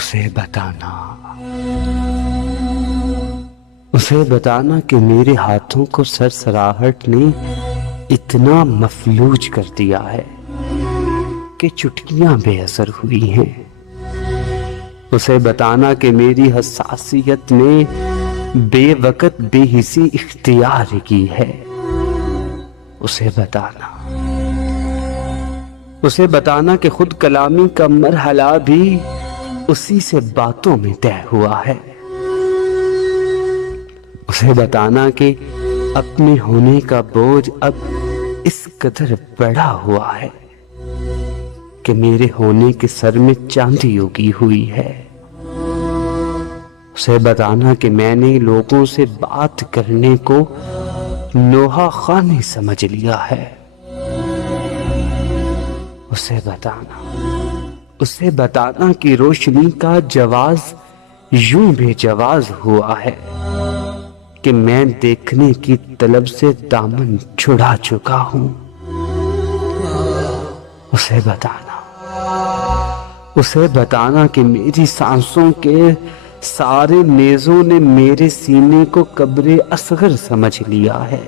उसे बताना, उसे बताना कि मेरे हाथों को सरसराहट ने इतना मफलूज कर दिया है कि चुटकियां बेअसर हुई हैं। उसे बताना कि मेरी हसासियत ने बेवकत बेहिसी इख्तियार की है। उसे बताना, उसे बताना कि खुद कलामी का मरहला भी उसी से बातों में तय हुआ है। उसे बताना कि अपने होने का बोझ अब इस कदर बड़ा हुआ है कि मेरे होने के सर में चांदी उगी हुई है। उसे बताना कि मैंने लोगों से बात करने को नोहा खानी समझ लिया है। उसे बताना, उसे बताना कि रोशनी का जवाज यूं बेजवाज हुआ है कि मैं देखने की तलब से दामन छुड़ा चुका हूं। उसे बताना, उसे बताना कि मेरी सांसों के सारे नेज़ों ने मेरे सीने को कब्रे असगर समझ लिया है।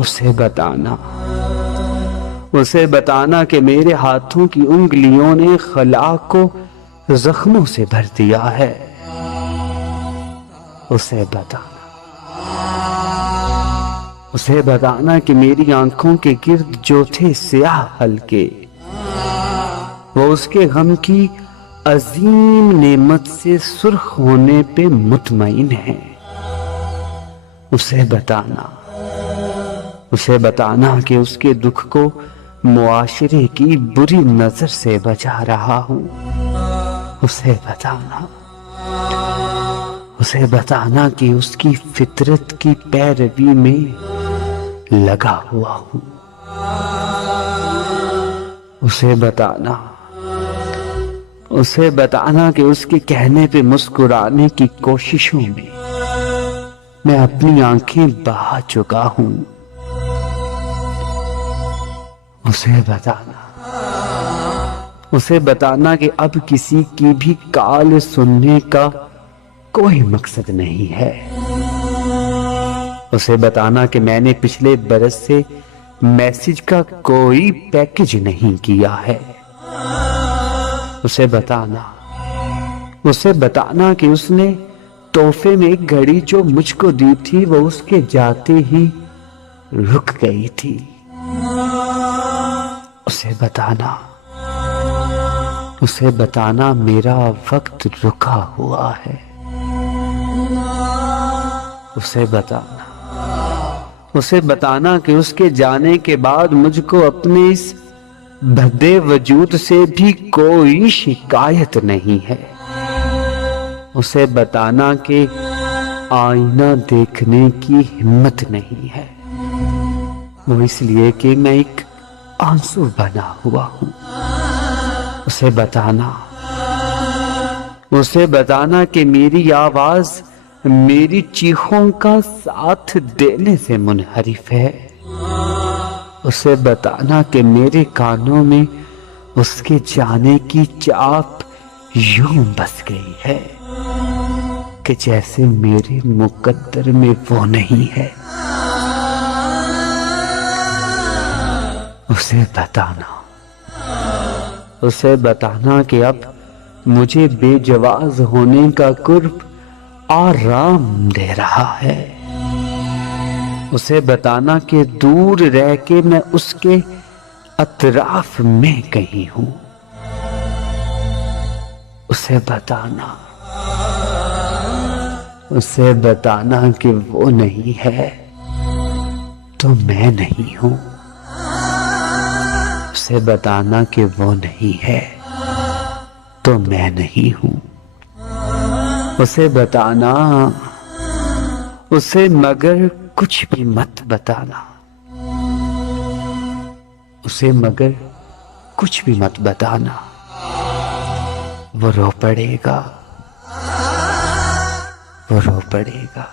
उसे बताना, उसे बताना कि मेरे हाथों की उंगलियों ने खला को जख्मों से भर दिया है। उसे बताना, उसे बताना कि मेरी आंखों के गिर्द जो थे स्याह हल्के, वो उसके गम की अजीम नेमत से सुर्ख होने पे मुतमईन है। उसे बताना, उसे बताना कि उसके दुख को मुआशरे की बुरी नजर से बचा रहा हूं। उसे बताना, उसे बताना कि उसकी फितरत की पैरवी में लगा हुआ हूं। उसे बताना, उसे बताना कि उसके कहने पे मुस्कुराने की कोशिशों में मैं अपनी आंखें बहा चुका हूं। उसे बताना, उसे बताना कि अब किसी की भी काल सुनने का कोई मकसद नहीं है। उसे बताना कि मैंने पिछले बरस से मैसेज का कोई पैकेज नहीं किया है। उसे बताना, उसे बताना कि उसने तोहफे में एक घड़ी जो मुझको दी थी वो उसके जाते ही रुक गई थी। उसे बताना, उसे बताना मेरा वक्त रुका हुआ है। उसे बताना, उसे बताना कि उसके जाने के बाद मुझको अपने इस भद्दे वजूद से भी कोई शिकायत नहीं है। उसे बताना कि आईना देखने की हिम्मत नहीं है, वो इसलिए कि मैं एक आंसू बना हुआ हूं। उसे बताना, उसे बताना कि मेरी आवाज मेरी चीखों का साथ देने से मुनहरिफ है। उसे बताना कि मेरे कानों में उसके जाने की चाप यूं बस गई है कि जैसे मेरे मुकद्दर में वो नहीं है। उसे बताना, उसे बताना कि अब मुझे बेजवाज होने का कुर्ब आराम दे रहा है। उसे बताना कि दूर रह के मैं उसके अतराफ में कहीं हूं। उसे बताना, उसे बताना कि वो नहीं है तो मैं नहीं हूं। उसे बताना कि वो नहीं है तो मैं नहीं हूं। उसे बताना, उसे मगर कुछ भी मत बताना। उसे मगर कुछ भी मत बताना, वो रो पड़ेगा, वो रो पड़ेगा।